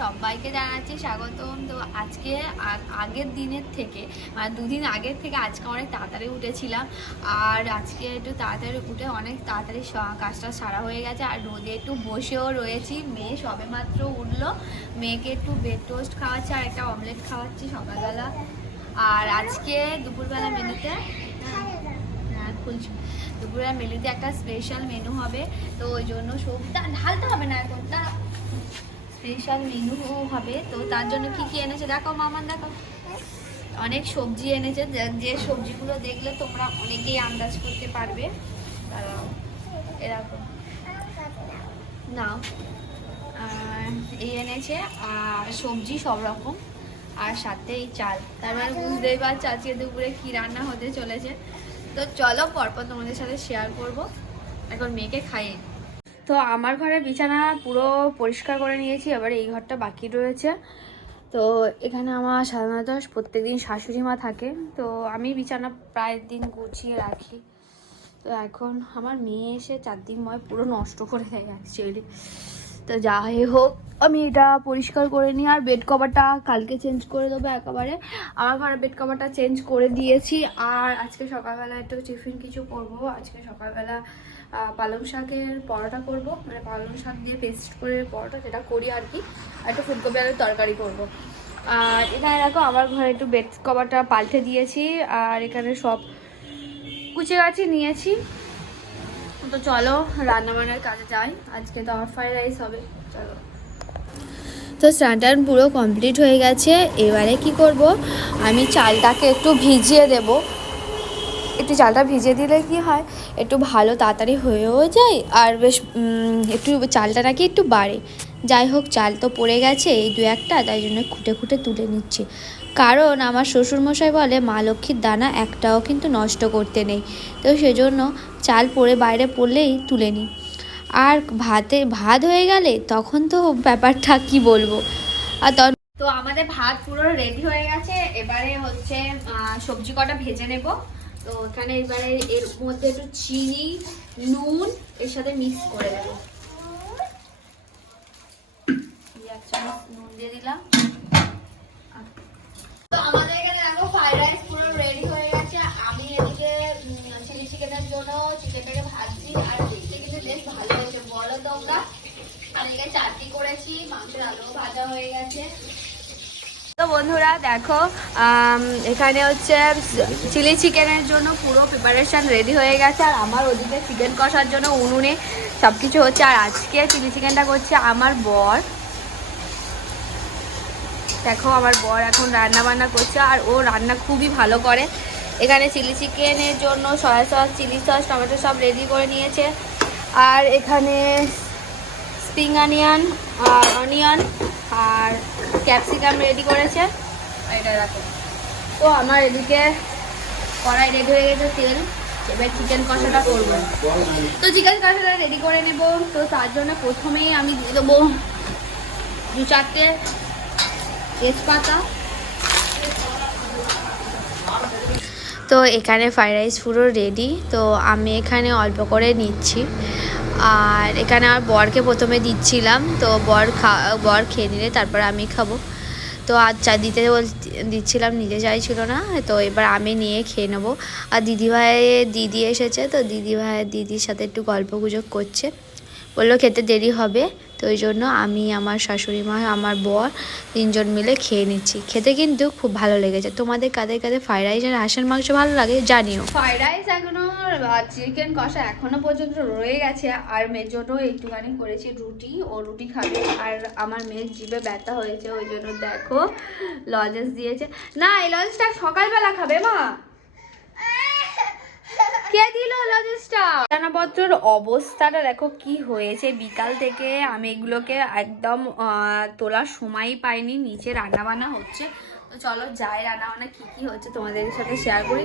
সবাইকে জানাচ্ছি স্বাগতম। তো আজকে আগের দিনের থেকে মানে দুদিন আগের থেকে আজকে অনেক তাড়াতাড়ি উঠেছিলাম। আর আজকে একটু তাড়াতাড়ি উঠে অনেক তাড়াতাড়ি কাজটা সারা হয়ে গেছে। আর রোদে একটু বসেও রয়েছি। মেয়ে সবে মাত্র উঠল। মেয়েকে একটু ব্রেড টোস্ট খাওয়াচ্ছি আর একটা অমলেট খাওয়াচ্ছি সকালবেলা। আর আজকে দুপুরবেলা মেনুতে হ্যাঁ খুলছি। দুপুরের মেনুতে একটা স্পেশাল মেনু হবে। তো ওই জন্য সবজি ঢালতে হবে না এখন তা স্পেশাল মেনু হবে, তো তার জন্য কি কি এনেছে? দেখো মামান দেখো অনেক সবজি এনেছে, যে- সবজিগুলো দেখলে তোমরা অনেকেই আন্দাজ করতে পারবে। এরকম। আর এই এনেছে সবজি সব রকম, আর সাথে এই চাল। তার মানে বুঝতেই পারছ আজকে দুপুরে কি রান্না হতে চলেছে। তো চলো পরপর তোমাদের সাথে শেয়ার করব। এখন মেয়েকে খাইয়ে। তো আমার ঘরের বিছানা পুরো পরিষ্কার করে নিয়েছি, এবার এই ঘরটা বাকি রয়েছে। তো এখানে আমার সাধারণত প্রত্যেকদিন শাশুড়ি মা থাকে, তো আমি বিছানা প্রায় দিন গুছিয়ে রাখি। তো এখন আমার মেয়ে এসে চার দিন ময় পুরো নষ্ট করে দেয় অ্যাকচুয়ালি তো যাই হোক, আমি এটা পরিষ্কার করে নিই, আর বেড কভারটা কালকে চেঞ্জ করে দেবো একেবারে। আমার ঘরে বেড কভারটা চেঞ্জ করে দিয়েছি, আর আজকে সকালবেলা একটু টিফিন কিছু করব। আজকে সকালবেলা পালং শাকের পরোটা করব। মানে পালং শাক দিয়ে পেস্ট করে পরোটা যেটা করি আর কি, আর একটু ফুলকপি আলুর তরকারি করব। আর এখানে দেখো আমার ঘরে একটু বেড কভারটা পাল্টে দিয়েছি, আর এখানে সব কুচে গাছি নিয়েছি। তো চলো রান্না বান্নার কাজে যাই। আজকে তো আমার ফ্রাইড রাইস হবে, চলো। তো স্নান পুরো কমপ্লিট হয়ে গেছে, এবারে কি করব? আমি চালটাকে একটু ভিজিয়ে দেব। একটু চালটা ভিজিয়ে দিলে কি হয়? একটু ভালো তাড়াতাড়ি হয়েও যায় আর বেশ একটু চালটা নাকি একটু বাড়ে। যাই হোক, চাল তো পড়ে গেছে এই দু একটা, তাই জন্য খুঁটে খুঁটে তুলে নিচ্ছি। কারণ আমার শ্বশুরমশাই বলে, মা লক্ষ্মীর দানা একটাও কিন্তু নষ্ট করতে নেই। তো সেজন্য চাল পড়ে বাইরে পড়লেই তুলে নিই। আর ভাতে ভাত হয়ে গেলে তখন তো ব্যাপারটা কি বলব? আর তখন তো আমাদের ভাত পুরো রেডি হয়ে গেছে। এবারে হচ্ছে সবজি কটা ভেজে নেব। তো এখানে এবারে এর মধ্যে একটু চিনি, নুন, এর সাথে মিক্স করে দেবো তো আমাদের এখানে রাইস পুরো রেডি হয়ে গেছে। আমি এদিকে চিলি জন্য চিকেনটাকে ভাজছি। আর দেখতে বেশ ভালো হয়েছে। বলো তোমরা। চাটনি করেছি, মাংসের আলু ভাজা হয়ে গেছে। তো বন্ধুরা দেখো এখানে হচ্ছে চিলি চিকেনের জন্য পুরো প্রিপারেশন রেডি হয়ে গেছে। আর আমার ওদিকে চিকেন কষার জন্য উনুনে সব কিছু হচ্ছে। আর আজকে চিলি চিকেনটা করছে আমার বর। দেখো, আমার বর এখন রান্না বান্না করছে আর ও রান্না খুবই ভালো করে। এখানে চিলি চিকেনের জন্য soya sauce chilli sauce tomato সব রেডি করে নিয়েছে। আর এখানে স্প্রিং অনিয়ন অনিয়ন আর ক্যাপসিকাম রেডি করেছে। এটা দেখো তো আমার এদিকে কড়াই রেডি হয়ে গেছে তেল। এবার চিকেন কষাটা করব। তো চিকেন কষাটা রেডি করে নেব। তো তার জন্য প্রথমেই আমি দিয়ে দেবো দু চারটে তেজপাতা। তো এখানে ফ্রাইড রাইস পুরো রেডি তো আমি এখানে অল্প করে নিচ্ছি। আর এখানে আমার বরকে প্রথমে দিচ্ছিলাম, তো বর খা, বর খেয়ে নিলে তারপর আমি খাব। তো আর চা দিতে দিচ্ছিলাম নিজে চাইছিল না, তো এবার আমি নিয়ে খেয়ে নেব। আর দিদিভাইয়ের দিদি এসেছে, তো দিদিভাই, দিদির সাথে একটু গল্প গুজব করছে। বলল খেতে দেরি হবে তো ওই জন্য আমি, আমার শাশুড়ি মা, আমার বর তিনজন মিলে খেয়ে নিচ্ছি। খেতে কিন্তু খুব ভালো লেগেছে। তোমাদের কাদের কাদের ফ্রাইড রাইস আর হাঁসের মাংস ভালো লাগে জানিও। ফ্রাইড রাইস এখনও চিকেন কষা এখনও পর্যন্ত রয়ে গেছে। আর মেয়ের জন্য একটুখানি করেছি রুটি। ও রুটি খাবে। আর আমার মেয়ের জিভে ব্যথা হয়েছে, ওই জন্য দেখো লজেস দিয়েছে। না, এই লজেসটা সকালবেলা খাবে মা। কে অবস্থাটা দেখো কি হয়েছে। বিকাল থেকে আমি এগুলোকে একদম তোলার সময়ই পাইনি। নিচে রান্না বান্না হচ্ছে। তো চলো যাই, রান্না বান্না কি কি হচ্ছে তোমাদের সাথে শেয়ার করি।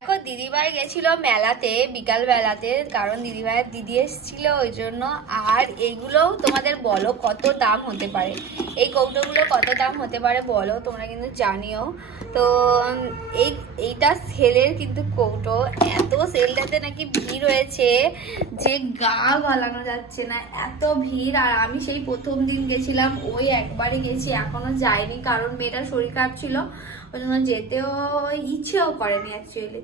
দেখো, দিদিভাই গেছিল মেলাতে বিকাল বেলাতে কারণ দিদিভাইয়ের দিদি এসেছিল ওই জন্য। আর এগুলো তোমাদের বলো, কত দাম হতে পারে? এই কৌটোগুলো কত দাম হতে পারে বলো, তোমরা কিন্তু জানিও। তো এই, এইটা সেলের কিন্তু কৌটো। এত সেলটাতে নাকি ভিড় হয়েছে যে গা গলানো যাচ্ছে না, এত ভিড়। আর আমি সেই প্রথম দিন গেছিলাম, ওই একবারই গেছি, এখনও যাইনি, কারণ মেয়েটার শরীর খারাপ ছিল ওই জন্য যেতেও ইচ্ছেও করেনি অ্যাকচুয়ালি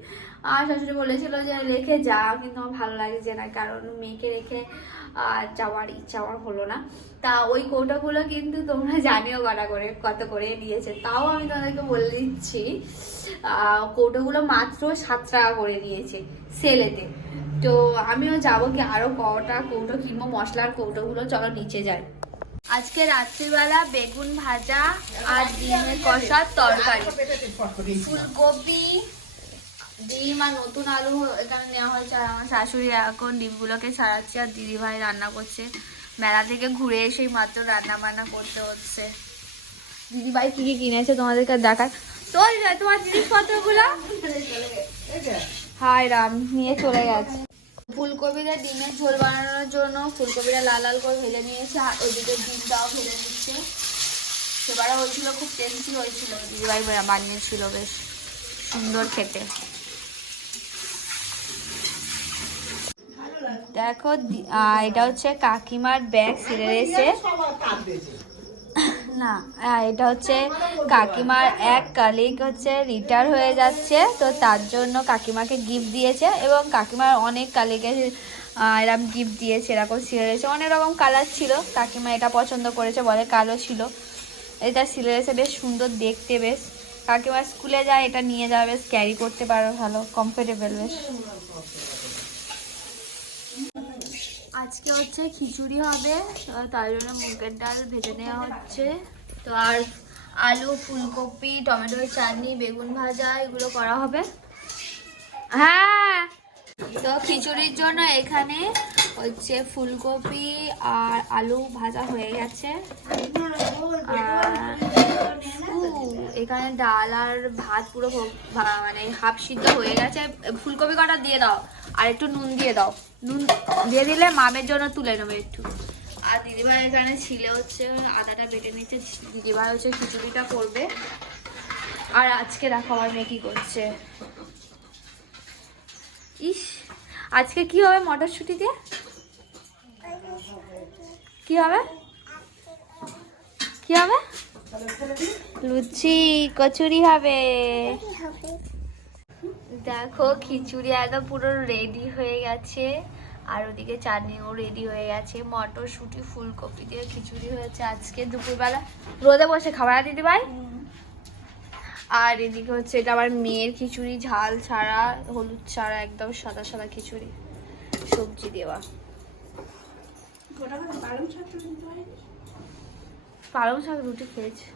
আর শাশুড়ি বলেছিল যে, রেখে যা, কিন্তু আমার ভালো লাগছে না, কারণ মেয়েকে রেখে যাওয়ার ইচ্ছা আমার হলো না। তা ওই কৌটাগুলো কিন্তু তোমরা জানিও কটা করে, কত করে নিয়েছে। তাও আমি তোমাদেরকে বলে দিচ্ছি কৌটোগুলো মাত্র সাত টাকা করে নিয়েছে সেলেতে তো আমিও যাব কি আরও কটা কৌটো কিনবো, মশলার কৌটোগুলো, চলো নিচে যাই। আজকে রাত্রিবেলা বেগুন ভাজা আর ডিমের কষার তরকারি। ফুলকপি ডিম আর নতুন আলু এখানে নেওয়া হয়েছে। আর আমার শাশুড়ি এখন ডিমগুলোকে সারাচ্ছে আর দিদিভাই রান্না করছে। মেলা থেকে ঘুরে এসেই মাত্র রান্না বান্না করতে হচ্ছে। দিদিভাই কি কি কিনেছে তোমাদেরকে দেখার তো তোমার জিনিসপত্রগুলো। হাই রাম নিয়ে চলে গেছে। ফুলকপিটা ডিমের ঝোল বানানোর জন্য ফুলকপিটা লাল লাল করে ভেজে নিয়েছে আর ওইদিকে ডিমটাও ভেজে নিচ্ছে। সেবারে হয়েছিল খুব টেস্টি হয়েছিল দিদিভাই বানিয়েছিল বেশ সুন্দর খেতে। দেখো আহ, এটা হচ্ছে কাকিমার ব্যাগ ছিঁড়ে এসে না আহ, এটা হচ্ছে কাকিমার এক কালিক হচ্ছে রিটায়ার হয়ে যাচ্ছে তো তার জন্য কাকিমাকে গিফট দিয়েছে এবং কাকিমার অনেক কালিকে এরকম গিফট দিয়েছে এরকম সিলেরেসে অনেক রকম কালার ছিল। কাকিমা এটা পছন্দ করেছে বলে কালো ছিল। এটা সিলেরেসে বেশ সুন্দর দেখতে বেশ। কাকিমা স্কুলে যায় এটা নিয়ে যাবে বেশ ক্যারি করতে পারো ভালো কমফোর্টেবল বেশ। আজকে হচ্ছে খিচুড়ি হবে তার জন্য মুগের ডাল ভেজে নেওয়া হচ্ছে। তো আর আলু, ফুলকপি, টমেটোর চাটনি, বেগুন ভাজা, এগুলো করা হবে। হ্যাঁ! তো খিচুড়ির জন্য এখানে হচ্ছে ফুলকপি আর আলু ভাজা হয়ে গেছে। এখানে ডাল আর ভাত পুরো মানে হাফ সিদ্ধ হয়ে গেছে। ফুলকপি কটা দিয়ে দাও। আর একটু নুন দিয়ে দাও। নুন দিয়ে দিলে মামের জন্য তুলে নেবে একটু। আর দিদিভাই এখানে ছিলে হচ্ছে আদাটা বেটে নিচ্ছে দিদিভাই হচ্ছে খিচুড়িটা করবে। আর আজকে দেখো আমার মেয়ে কি করছে। ইস আজকে কি হবে মটরশুঁটি দিয়ে? কি হবে? কি হবে? লুচি কচুরি হবে। দেখো খিচুড়ি একদম পুরো রেডি হয়ে গেছে। আর ওদিকে চাটনিও রেডি হয়ে গেছে। মটরশুঁটি ফুলকপি দিয়ে খিচুড়ি হয়েছে আজকে দুপুরবেলা। রোদে বসে খাবার দিদি ভাই আর এদিকে হচ্ছে এটা আমার মেয়ের খিচুড়ি ঝাল ছাড়া হলুদ ছাড়া একদম সাদা সাদা খিচুড়ি সবজি দেওয়া। পালং শাক রুটি খেয়েছে।